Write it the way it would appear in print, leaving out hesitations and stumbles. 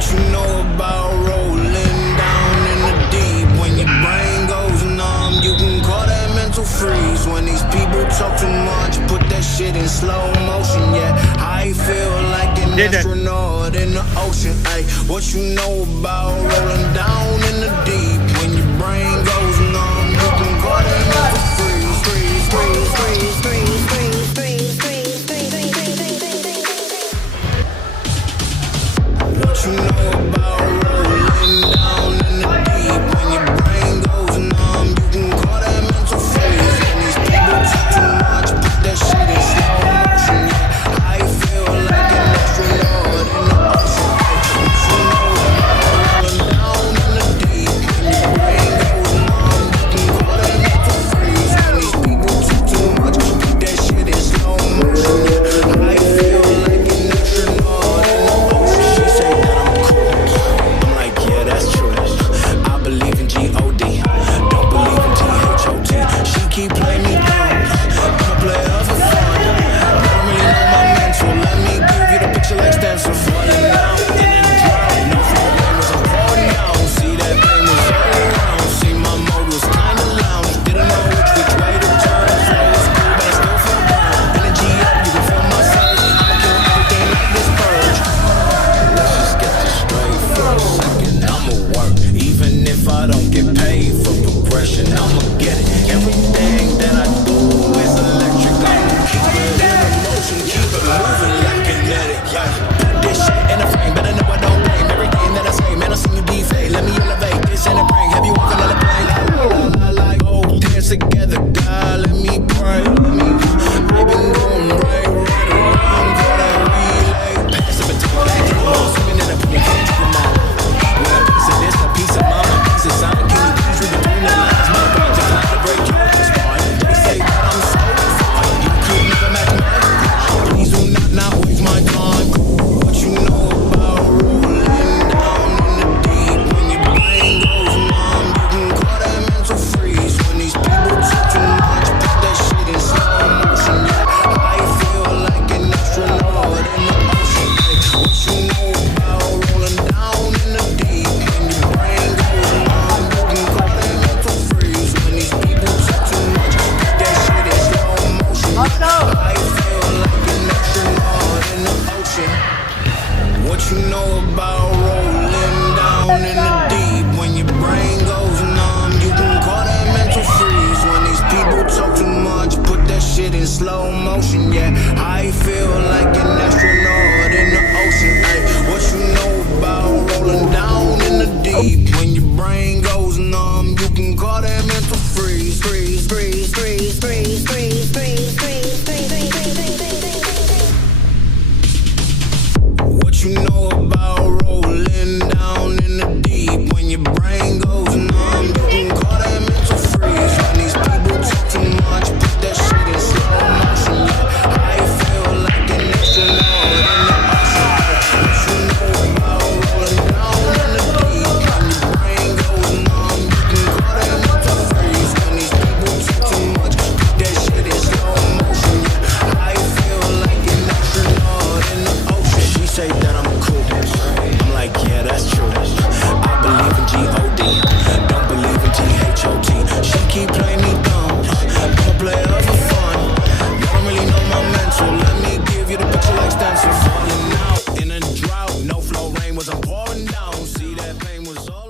What you know about rolling down in the deep? When your brain goes numb, you can call that mental freeze. When these people talk too much, put that shit in slow motion. Yeah, I feel like an astronaut in the ocean. Ay, what you know about rolling down in the deep? When your brain goes numb, you can call that mental freeze. Freeze, freeze, freeze, freeze, freeze, freeze, freeze, freeze, freeze. What you know about rolling down in the deep? When your brain goes numb, you can call that mental freeze. When these people talk too much, put that shit in slow motion. Yeah, I feel like an astronaut in the ocean. What you know about rolling down in the deep? When your brain goes numb, you can call that mental freeze. When these people talk too much, put that shit in slow motion. Yeah, I feel like an astronaut in the ocean. She say that I'm cool. I'm like, yeah, that's true. I believe in G-O-D. Don't believe in T-H-O-T. She keep playing me dumb. I'm a player for fun. Don't really know my mental. Let me give you the picture like stencil. Falling down in a drought. No flow rain was a pouring down. See that rain was all around. See my mode was kinda lounge. Didn't know which way to turn. Flow was cool, but I still feel down. Energy up, you can feel my surge. I'ma kill everything like this purge. Let's just get this straight for a second. I'ma work, even if I don't get paid for progression. I'ma get it. Everything that I do is electric. I'ma keep it in motion, keep it moving like kinetic. Yeah, put this shit in a frame, but I know I don't blame everything that I say. Man, I seen you deflate. Let me elevate this in a brain. Have you walking on a plane? Like, oh, dance together, God. Let me pray. I've been going right around for that relay. Pass the baton, back in the mall, swimming in a pool, can't drink them all. When a piece of this, a piece of mama, a piece of sign, can you please read between the lines? My brain just not to break your spine. They say that I'm so fine, you could never match mine. Please do not waste my time. What you know about rolling down in the deep? When your brain goes numb, you can call that mental freeze. When these people talk too much, put that shit in slow motion. Yeah, I feel like an astronaut in the ocean. What you know about rolling down in the deep? When your brain goes numb, you can call that mental freeze. When these people talk too much, put that shit in slow motion. Yeah, I feel like an astronaut in the ocean. What you know about rolling down in the deep? When your brain goes numb, you can call that mental freeze. When these people talk too much, put that shit in slow motion. Yeah, I feel like an astronaut in the ocean. Ay, what you know about rolling down in the deep? When your brain goes numb, you can call that mental freeze. Freeze, freeze, freeze, freeze, freeze, freeze, freeze, freeze, freeze, freeze. What you know about rolling down in the deep? When your brain goes numb, you can call that mental freeze. When these people talk too much, put that shit in slow motion. Yeah, I feel like an astronaut in the ocean. What you know about rolling down in the deep? When your brain goes numb, you can call that mental freeze. When these people talk too much, put that shit in slow motion. Yeah, I feel like an astronaut in the ocean. She say that I'm cool. I'm like, yeah, that's true. I believe in G-O-D. Don't believe in T-H-O-T. She keep playing me dumb. I'm a player for fun. You don't really know my mental. Let me give you the picture like stencil. Falling out in a drought. No flow rain was a pouring down. See that pain was all